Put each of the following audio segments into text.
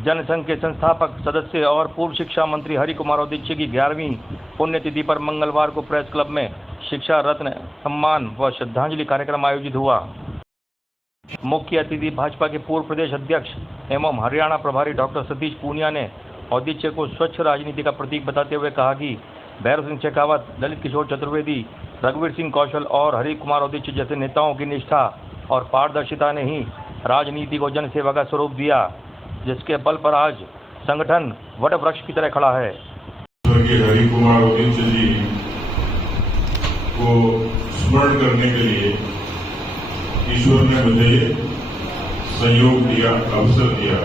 जनसंघ के संस्थापक सदस्य और पूर्व शिक्षा मंत्री हरि कुमार औदिच्य की 11वीं पुण्यतिथि पर मंगलवार को प्रेस क्लब में शिक्षा रत्न सम्मान व श्रद्धांजलि कार्यक्रम आयोजित हुआ। मुख्य अतिथि भाजपा के पूर्व प्रदेश अध्यक्ष एवं हरियाणा प्रभारी डॉक्टर सतीश पूनिया ने औदिच्य को स्वच्छ राजनीति का प्रतीक बताते हुए कहा कि भैरव सिंह शेखावत, ललित किशोर चतुर्वेदी, रघुवीर सिंह कौशल और हरि कुमार औदिच्य जैसे नेताओं की निष्ठा और पारदर्शिता ने ही राजनीति को जनसेवा का स्वरूप दिया, जिसके बल पर आज संगठन वटवृक्ष की तरह खड़ा है। हरि कुमार औदिच्य जी को स्मरण करने के लिए ईश्वर ने मुझे सहयोग दिया, अवसर दिया।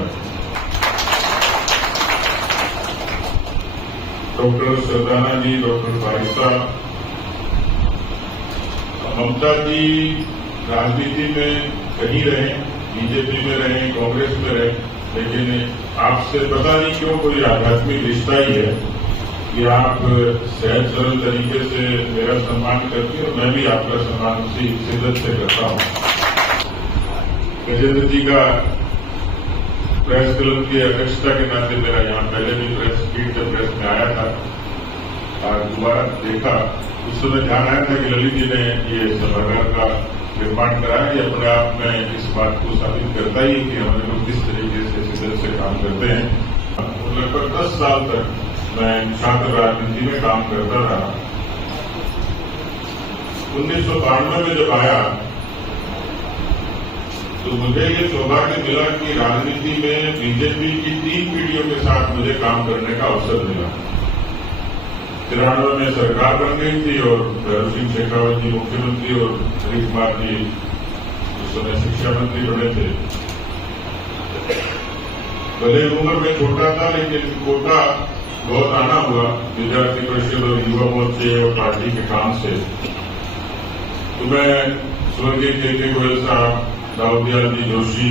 डॉक्टर सरदाना जी, डॉक्टर फारिसा, ममता जी राजनीति में कहीं रहे, बीजेपी में रहे, कांग्रेस में रहे, लेकिन आपसे पता नहीं क्यों कोई आध्यात्मिक रिश्ता ही है कि आप सहज सरल तरीके से मेरा सम्मान करती हैं और मैं भी आपका सम्मान उसी शिद्दत से करता हूं। गजेंद्र जी का प्रेस क्लब की अध्यक्षता के नाते मेरा यहाँ पहले भी प्रेस फील्ड प्रेस में आया था और दोबारा देखा, उस समय ध्यान आया था कि ललित जी ने ये सभागार का निर्माण कराया। ये अपने आप में इस बात को साबित करता ही कि हमारे लोग किस तरीके से शिद्दत से काम करते हैं। लगभग 10 साल तक मैं छात्र राजनीति में काम करता रहा। 1992 में जब आया तो मुझे ये सौभाग्य मिला कि राजनीति में बीजेपी की 3 पीढ़ियों के साथ मुझे काम करने का अवसर मिला। 93 में सरकार बन गई थी और भैरव सिंह शेखावत जी मुख्यमंत्री और हरि कुमार जी उस समय शिक्षा मंत्री बने थे। भले उम्र में छोटा था लेकिन कोटा बहुत आना हुआ विद्यार्थी परिषद और युवा मोर्चे और पार्टी के काम से। तो मैं स्वर्गीय के गोयल साहब, दाऊदिया जी जोशी,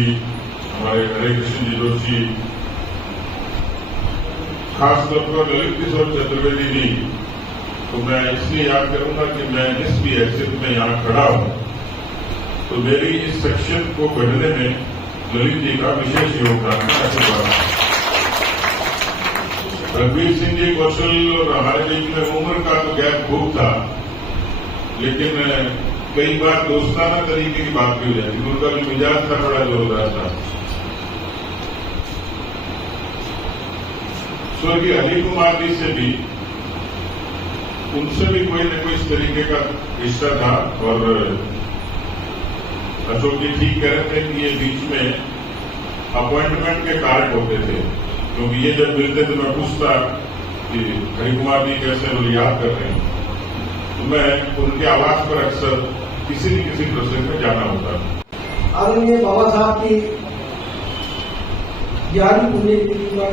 हमारे हरे कृष्ण जी जोशी, खासतौर पर ललित किशोर चतुर्वेदी जी तो मैं इसलिए याद करूंगा कि मैं जिस भी हैसियत में यहाँ खड़ा हूं तो मेरी इस सेक्शन को गढ़ने में ललित जी का विशेष योगदान है। रघुवीर सिंह जी कौशल और हमारे बीच में उम्र का तो गैप खूब था, लेकिन कई बार दोस्ताना तरीके की बात भी हो जाती, उनका भी मिजाज था बड़ा जोरदार था। स्वर्गीय हरि कुमार जी से भी, उनसे भी कोई न कोई इस तरीके का रिश्ता था। और अशोक जी ठीक कह रहे थे कि ये बीच में अपॉइंटमेंट के कार्ड होते थे, क्योंकि ये जब मिलते थे मैं पूछता कि हरि कुमार जी कैसे वो याद कर रहे हैं, तो मैं उनके आवास पर अक्सर किसी न किसी प्रोसेस में जाना होता था। आदरणीय बाबा साहब की 11वीं पुण्यतिथि पर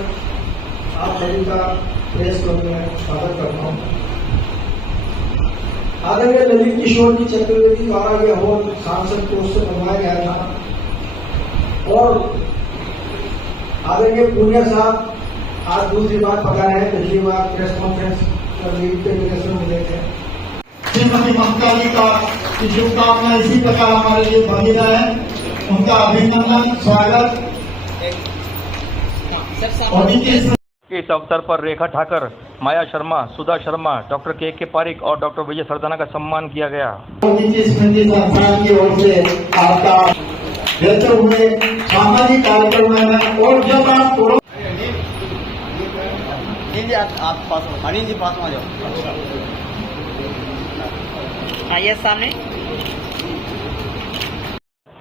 आप सभी का प्रेस क्लब में स्वागत करता हूँ। आदरणीय ललित किशोर जी चतुर्वेदी द्वारा यह हवन सांसद कोष से बनवाया गया था और आदरणीय पूनिया साहब आज दूसरी बार पता है, पिछली बार प्रेस कॉन्फ्रेंस पर मिले थे। श्रीमती ममता जी का शुभकामना इसी प्रकार हमारे लिए बनी रहे, उनका अभिनंदन, स्वागत। इस अवसर पर रेखा ठाकर, माया शर्मा, सुधा शर्मा, डॉक्टर के पारिक और डॉक्टर विजय सरदाना का सम्मान किया गया। स्मृति संस्थान की ओर से आपका देते हुए सामाजिक कार्यक्रम में और जब आप पास अनिल जी पास में आ जाओ, आइए सामने।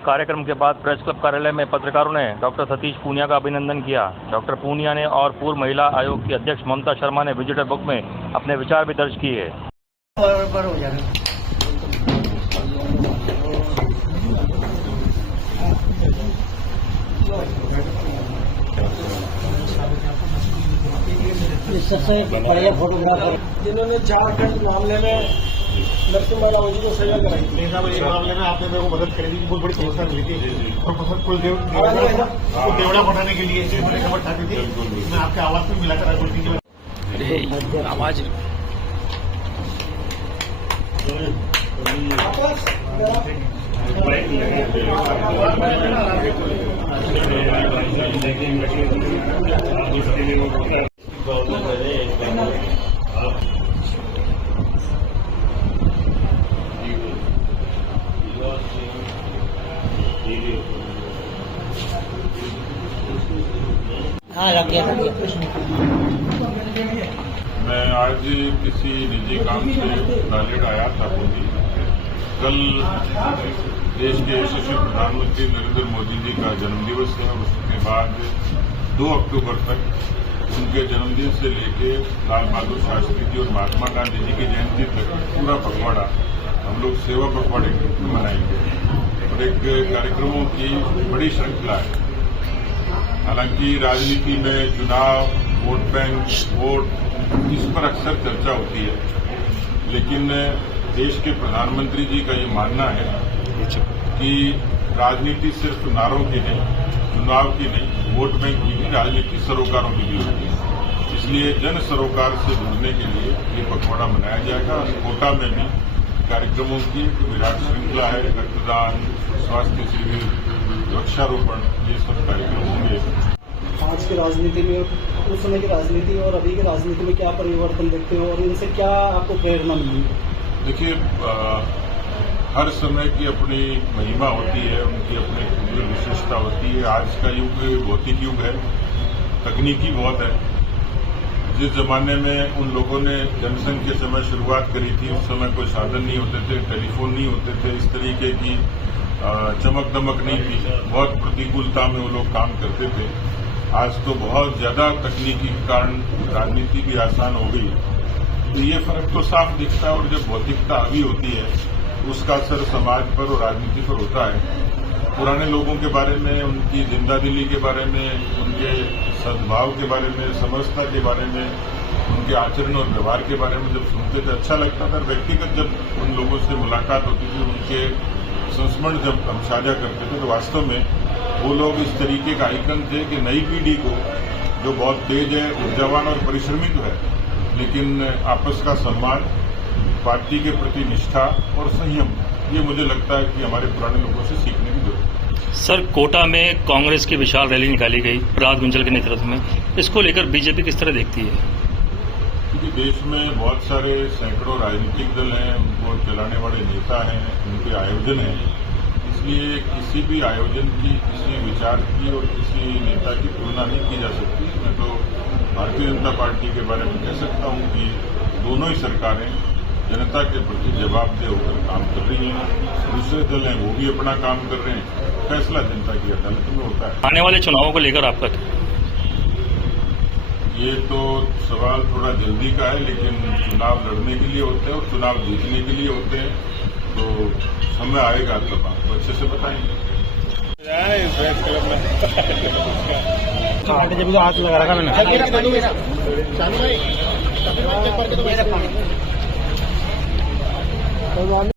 कार्यक्रम के बाद प्रेस क्लब कार्यालय में पत्रकारों ने डॉक्टर सतीश पूनिया का अभिनंदन किया। डॉक्टर पूनिया ने और पूर्व महिला आयोग की अध्यक्ष ममता शर्मा ने विजिटर बुक में अपने विचार भी दर्ज किए। सबसे बड़े फोटोग्राफर जिन्होंने झारखंड मामले में नरसिम्हा राव जी को सेवा कराई। इस मामले में आपने मेरे को मदद करी थी, बहुत बड़ी समस्या मिली थी और कुल देवड़ा बढ़ाने के लिए खबर ठाकी थी। मैं आपके आवाज में मिलाकर आवाज हाँ रख दिया मैं आज किसी निजी काम से नांदेड़ आया था बूंदी। कल देश के यशस्वी प्रधानमंत्री नरेंद्र मोदी जी का जन्मदिवस है और उसके बाद 2 अक्टूबर तक उनके जन्मदिन से लेके लाल बहादुर शास्त्री जी और महात्मा गांधी जी की जयंती तक पूरा पखवाड़ा हम लोग सेवा पखवाड़े के रूप में मनाएंगे और एक कार्यक्रमों की बड़ी श्रृंखला है। हालांकि राजनीति में चुनाव, वोट बैंक, वोट इस पर अक्सर चर्चा होती है, लेकिन देश के प्रधानमंत्री जी का ये मानना है कि राजनीति सिर्फ नारों की नहीं, चुनाव की नहीं, वोट बैंक की भी, राजनीति सरोकारों की भी होती है। इसलिए जन सरोकार से जुड़ने के लिए ये पखवाड़ा मनाया जाएगा। कोटा में भी कार्यक्रमों की विराट श्रृंखला है। रक्तदान, स्वास्थ्य शिविर, वृक्षारोपण, ये सब कार्यक्रम होंगे। आज की राजनीति में, उस समय की राजनीति और अभी की राजनीति में क्या परिवर्तन देखते हो और इनसे क्या आपको प्रेरणा मिली? देखिए, हर समय की अपनी महिमा होती है, उनकी अपनी विशेषता होती है। आज का युग भौतिक युग है, तकनीकी बहुत है। जिस जमाने में उन लोगों ने जनसंघ के समय शुरुआत करी थी, उस समय कोई साधन नहीं होते थे, टेलीफोन नहीं होते थे, इस तरीके की चमक दमक नहीं थी, बहुत प्रतिकूलता में वो लोग काम करते थे। आज तो बहुत ज्यादा तकनीकी के कारण राजनीति भी आसान हो गई है। तो ये फर्क तो साफ दिखता है और जब भौतिकता हावी होती है उसका असर समाज पर और राजनीति पर होता है। पुराने लोगों के बारे में, उनकी जिंदादिली के बारे में, उनके सद्भाव के बारे में, समरसता के बारे में, उनके आचरण और व्यवहार के बारे में जब सुनते थे अच्छा लगता था। व्यक्तिगत जब उन लोगों से मुलाकात होती थी, उनके संस्मरण जब हम साझा करते थे, तो वास्तव में वो लोग इस तरीके का आइकन थे कि नई पीढ़ी को, जो बहुत तेज है, ऊर्जावान और परिश्रमी तो है, लेकिन आपस का सम्मान, पार्टी के प्रति निष्ठा और संयम, ये मुझे लगता है कि हमारे पुराने लोगों से सीखने की जरूरत है। सर, कोटा में कांग्रेस की विशाल रैली निकाली गई प्रहलाद गुंजल के नेतृत्व में, इसको लेकर बीजेपी किस तरह देखती है? क्योंकि देश में बहुत सारे सैकड़ों राजनीतिक दल हैं, उनको चलाने वाले नेता हैं, उनके आयोजन हैं, इसलिए किसी भी आयोजन की, किसी विचार की और किसी नेता की तुलना नहीं की जा सकती। मैं तो भारतीय जनता पार्टी के बारे में कह सकता हूं कि दोनों ही सरकारें जनता के प्रति जवाबदेह होकर काम कर रही हैं। दूसरे दल हैं वो भी अपना काम कर रहे हैं। फैसला जनता की अदालत में होता है। आने वाले चुनावों को लेकर आपका ये तो सवाल थोड़ा जल्दी का है, लेकिन चुनाव लड़ने के लिए होते हैं और चुनाव जीतने के लिए होते हैं, तो समय आएगा तब आपको अच्छे से बताएंगे। जब हाथ लगा रखा मैंने